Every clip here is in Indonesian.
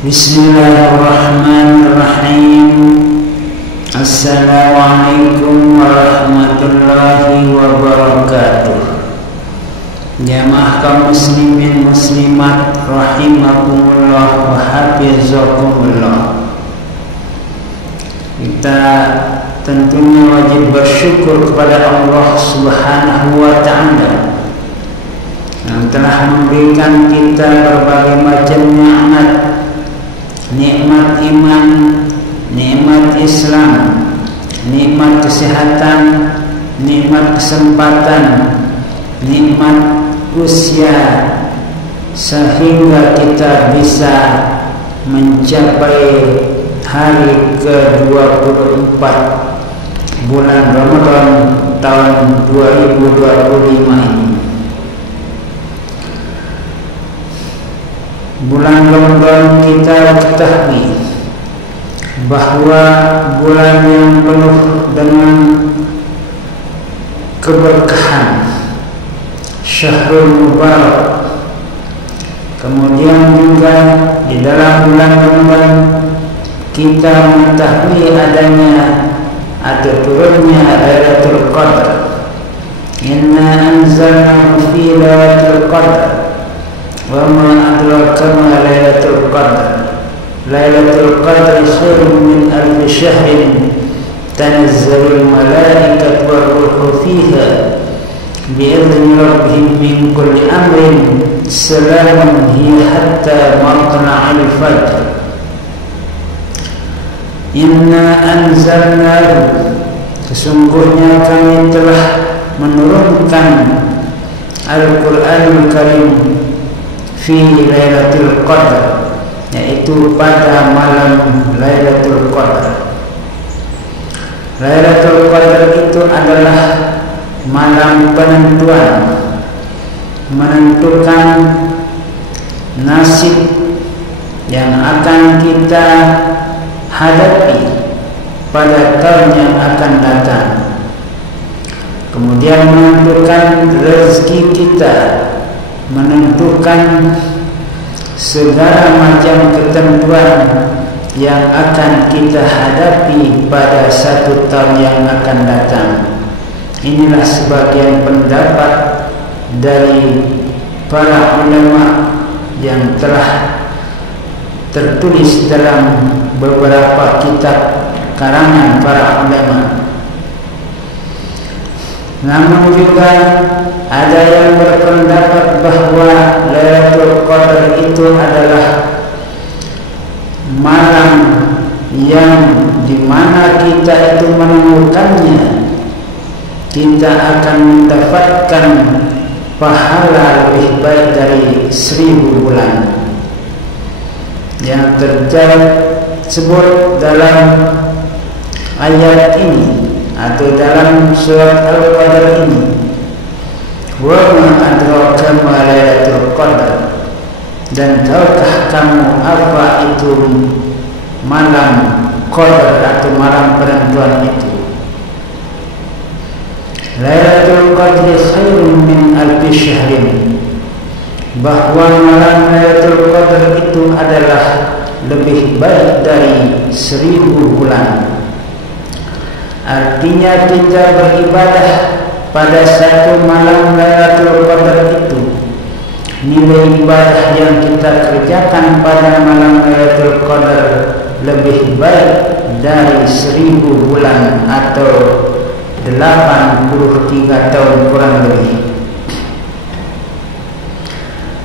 Bismillahirrahmanirrahim. Assalamualaikum warahmatullahi wabarakatuh. Jamaah kaum muslimin muslimat rahimakumullah wa hafizakumullah. Kita tentunya wajib bersyukur kepada Allah Subhanahu wa ta'ala yang telah memberikan kita berbagai macam nikmat iman, nikmat Islam, nikmat kesehatan, nikmat kesempatan, nikmat usia, sehingga kita bisa mencapai hari ke-24 bulan Ramadan tahun 2025 ini. Bulan Ramadan kita ketahui bahwa bulan yang penuh dengan keberkahan, Syahrul Mubarak. Kemudian juga di dalam bulan Ramadan kita mengetahui adanya atau turunnya Lailatul Qadar. Inna anzalnahu fi Lailatul Qadar wa ma adraka ma Lailatul Qadar. Lailatul Qadar khairun min alfi syahrin tanazzalul malaikatu war-ruhu fiha bi'izni rabbihim min kulli amrin salamun hiya hatta matla'il fajr. Inna anzalnahu, sesungguhnya kami telah menurunkan Al-Quranul Karim fi Lailatul Qadar, yaitu pada malam Lailatul Qadar. Lailatul Qadar itu adalah malam penentuan, menentukan nasib yang akan kita hadapi pada tahun yang akan datang. Kemudian menentukan rezeki kita, menentukan segala macam ketentuan yang akan kita hadapi pada satu tahun yang akan datang. Inilah sebagian pendapat dari para ulama yang telah tertulis dalam beberapa kitab karangan para ulama. Namun juga ada yang berpendapat bahwa Lailatul Qadar itu adalah malam yang dimana kita itu menemukannya, kita akan mendapatkan pahala lebih baik dari 1000 bulan. Yang tersebut dalam ayat ini atau dalam surat Al-Qadar ini, wa ma adraka ma Lailatul Qadar, dan tahukah kamu apa itu malam Qadar atau malam penentuan itu? Lailatul Qadri khairun min alfi syahrin, bahwa malam Lailatul Qadar itu adalah lebih baik dari 1000 bulan. Artinya kita beribadah pada satu malam Lailatul Qadar itu, nilai ibadah yang kita kerjakan pada malam Lailatul Qadar lebih baik dari 1000 bulan atau 83 tahun kurang lebih.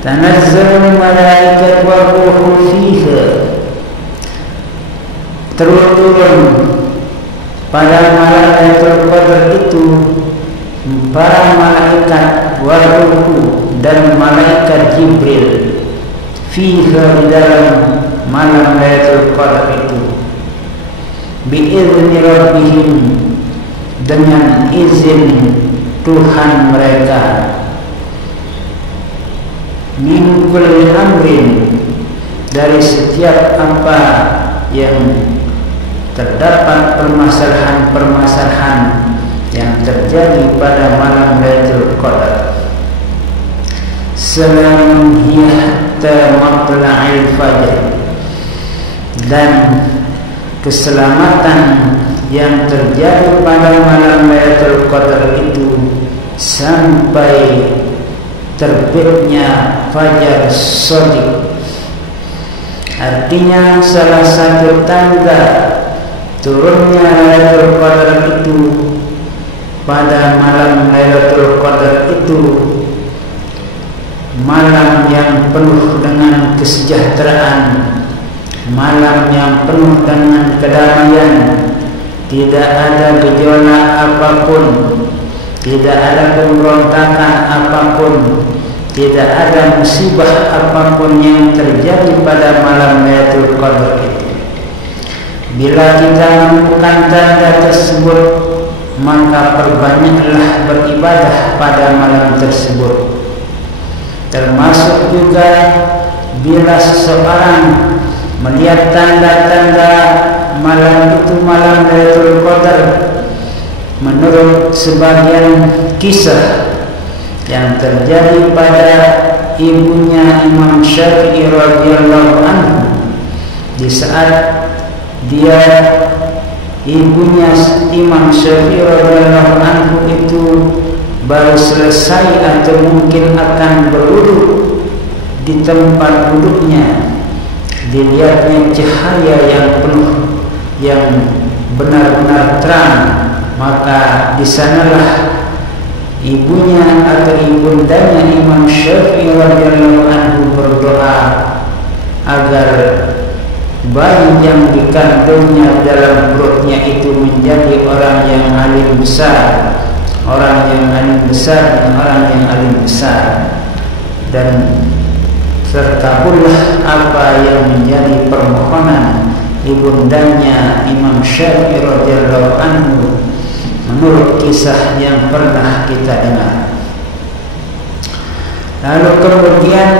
Tanazzalul malaikatu war-ruhu fiha, turun pada malam Lailatul Qadar itu para malaikat war-ruhu dan malaikat Jibril fiha, di dalam malam Lailatul Qadar itu, bi'izni rabbihim, dengan izin Tuhan mereka, min kulli amrin, dari setiap apa yang terdapat permasalahan-permasalahan yang terjadi pada malam Lailatul Qadar. Salamun hiya hatta matla'il fajr, dan keselamatan yang terjadi pada malam Lailatul Qadar itu sampai terbitnya fajar shadiq. Artinya salah satu tanda turunnya Lailatul Qadar itu pada malam Lailatul Qadar itu malam yang penuh dengan kesejahteraan, malam yang penuh dengan kedamaian, tidak ada gejolak apapun, tidak ada pemberontakan apapun, tidak ada musibah apapun yang terjadi pada malam Lailatul Qadar itu. Bila kita menemukan tanda tersebut, maka perbanyaklah beribadah pada malam tersebut. Termasuk juga bila seseorang melihat tanda-tanda malam itu malam Lailatul Qadar, menurut sebagian kisah yang terjadi pada ibunya Imam Syafi'i radhiyallahu anhu, di saat dia ibunya Imam Syafi'i radhiyallahu anhu itu baru selesai atau mungkin akan berwudu, di tempat duduknya dilihatnya cahaya yang penuh, yang benar-benar terang, maka di sanalah ibunya atau ibundanya Imam Syafi'i radhiyallahu anhu berdoa agar bayi yang dikandungnya dalam perutnya itu menjadi orang yang alim besar, orang yang alim besar dan orang yang alim besar, dan terkabullah apa yang menjadi permohonan ibundanya Imam Syafi'i radhiyallahu anhu menurut kisah yang pernah kita dengar. Lalu kemudian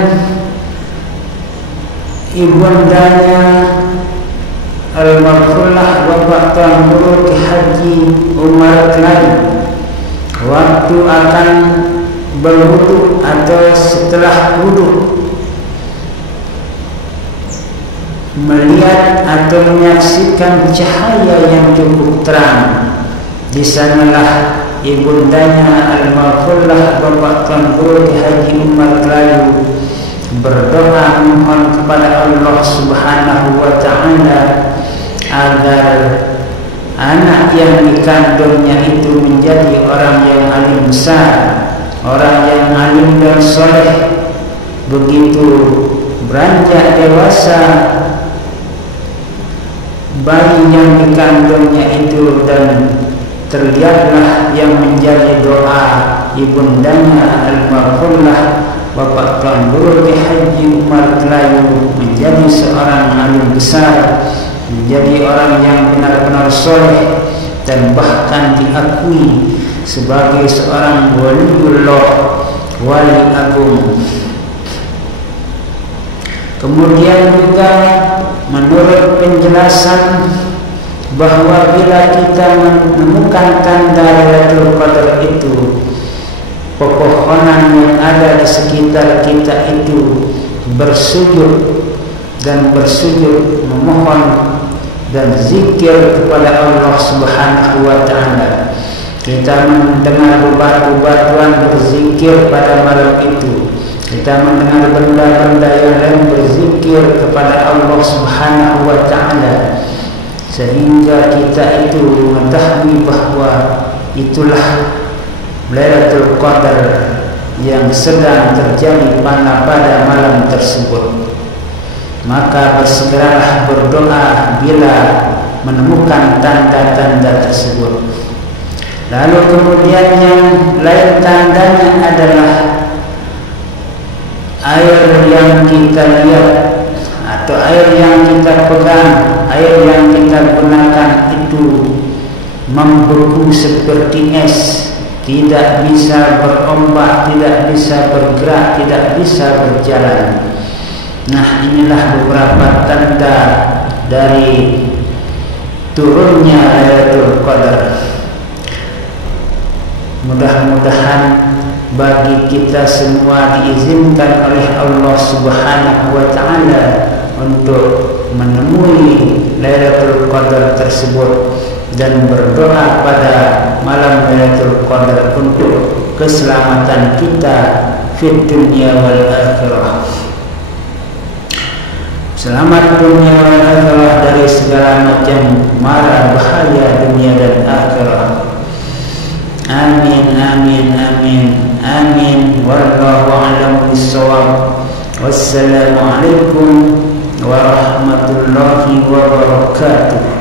ibundanya almarhumah Bapak Tuan Guru Ki Haji Umar Klayu waktu akan berwudu atau setelah wudu melihat atau menyaksikan cahaya yang cukup terang. Di sanalah ibundanya almarhumah Bapak Tuan Guru Ki Haji Umar Klayu berdoa mohon kepada Allah Subhanahu wa taala agar anak yang dikandungnya itu menjadi orang yang alim besar, orang yang alim dan soleh. Begitu beranjak dewasa bayi yang dikandungnya itu, dan terlihatlah yang menjadi doa ibundanya almarhumah Bapak Tuan Guru Ki Haji Umar Klayu menjadi seorang alim besar, menjadi orang yang benar-benar soleh, dan bahkan diakui sebagai seorang waliullah, wali agung. Kemudian juga menurut penjelasan bahwa bila kita menemukan tanda Lailatul Qadar itu, pepohonan yang ada di sekitar kita itu bersujud dan bersujud memohon dan zikir kepada Allah Subhanahu wa taala. Kita mendengar bebatuan berzikir pada malam itu. Kita mendengar benda-benda yang lain berzikir kepada Allah Subhanahu wa taala, sehingga kita itu mengetahui bahwa itulah Lailatul Qadar yang sedang terjadi pada malam tersebut. Maka bersegeralah berdoa bila menemukan tanda-tanda tersebut. Lalu kemudian yang lain tandanya adalah air yang kita lihat atau air yang kita pegang, air yang kita gunakan itu membeku seperti es, tidak bisa berombak, tidak bisa bergerak, tidak bisa berjalan. Nah, inilah beberapa tanda dari turunnya Lailatul Qadar. Mudah-mudahan bagi kita semua diizinkan oleh Allah Subhanahu wa taala untuk menemui Lailatul Qadar tersebut dan berdoa pada malam Lailatul Qadar untuk keselamatan kita fid dunya wal akhirah. Selamat dunia wal akhirah dari segala macam mara bahaya dunia dan akhirat. Amin amin amin amin. Wallahu a'lam bissawab. Wassalamualaikum warahmatullahi wabarakatuh.